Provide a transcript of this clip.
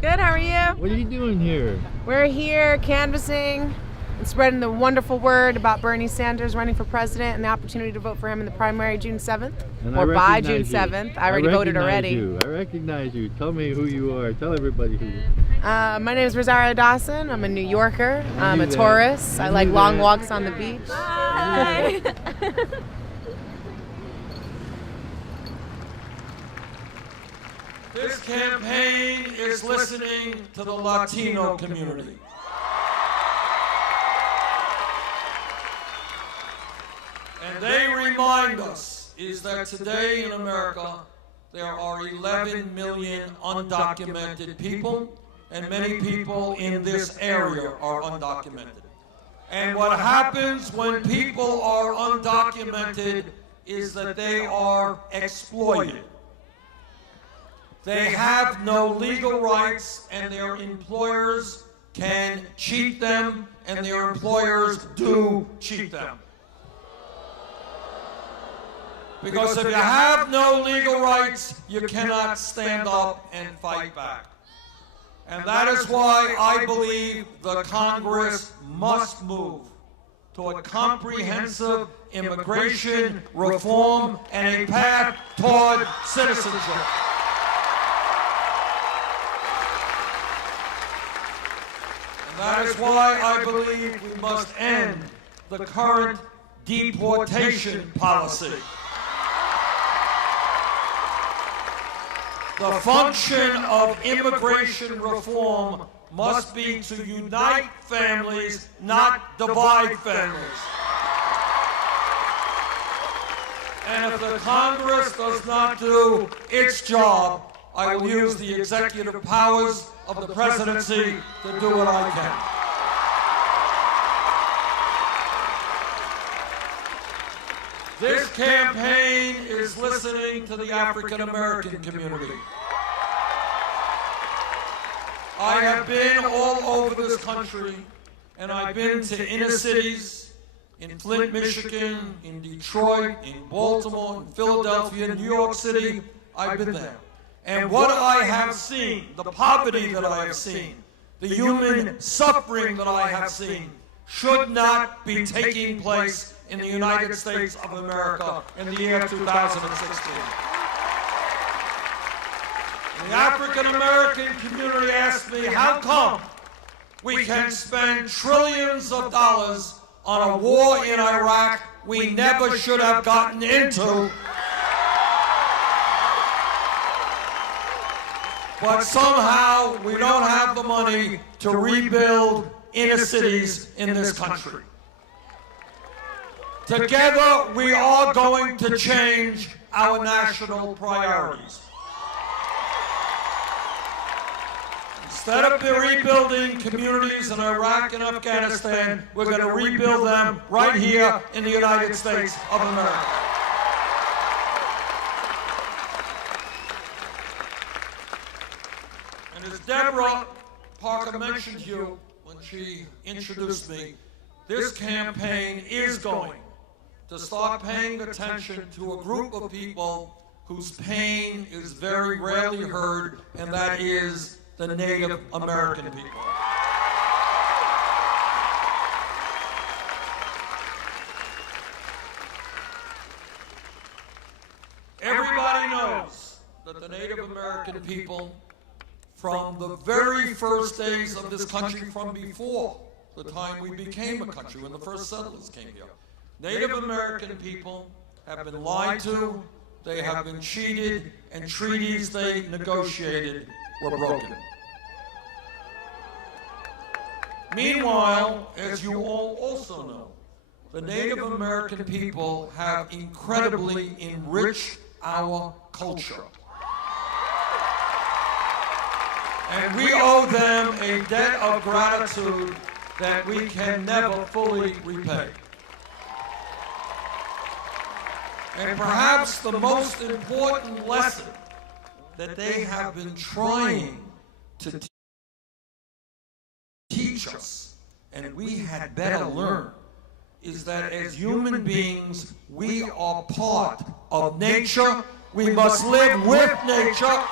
Good, how are you? What are you doing here? We're here canvassing and spreading the wonderful word about Bernie Sanders running for president and the opportunity to vote for him in the primary June 7th. Or by June 7th. I already voted already. I recognize you. Tell me who you are. Tell everybody who you are. My name is Rosario Dawson. I'm a New Yorker. I'm a Taurus. I like long walks on the beach. Hi. This campaign is listening to the Latino community. And they remind us is that today in America, there are 11 million undocumented people, and many people in this area are undocumented. And what happens when people are undocumented is that they are exploited. They have no legal rights, and their employers can cheat them, and their employers do cheat them. Because if you have no legal rights, you cannot stand up and fight back. And that is why I believe the Congress must move toward comprehensive immigration reform and a path toward citizenship. That is why I believe we must end the current deportation policy. The function of immigration reform must be to unite families, not divide families. And if the Congress does not do its job, I will use the executive powers of the presidency to do what I can. This campaign is listening to the African American community. I have been all over this country, and I've been to inner cities in Flint, Michigan, in Detroit, in Baltimore, in Philadelphia, New York City. I've been there. And what I have seen, the poverty that I have seen, the human suffering that I have seen, should not be taking place in the United States of America in the year 2016. The African American community asked me, how come we can spend trillions of dollars on a war in Iraq we never should have gotten into, but somehow we don't have the money to rebuild inner cities in this country. Together, we are going to change our national priorities. Instead of rebuilding communities in Iraq and Afghanistan, we're going to rebuild them right here in the United States of America. And as Deborah Parker mentioned to you when she introduced me, this campaign is going to start paying attention to a group of people whose pain is very rarely heard, and that is the Native American people. Everybody knows that the Native American people, from the very first days of this country, from before the time we became a country, when the first settlers came here, Native American people have been lied to, they have been cheated, and treaties they negotiated were broken. Meanwhile, as you all also know, the Native American people have incredibly enriched our culture. And we owe them a debt of gratitude that we can never fully repay. And perhaps the most important lesson that they have been trying to teach us, and we had better learn, is that as human beings, we are part of nature. We must live with nature.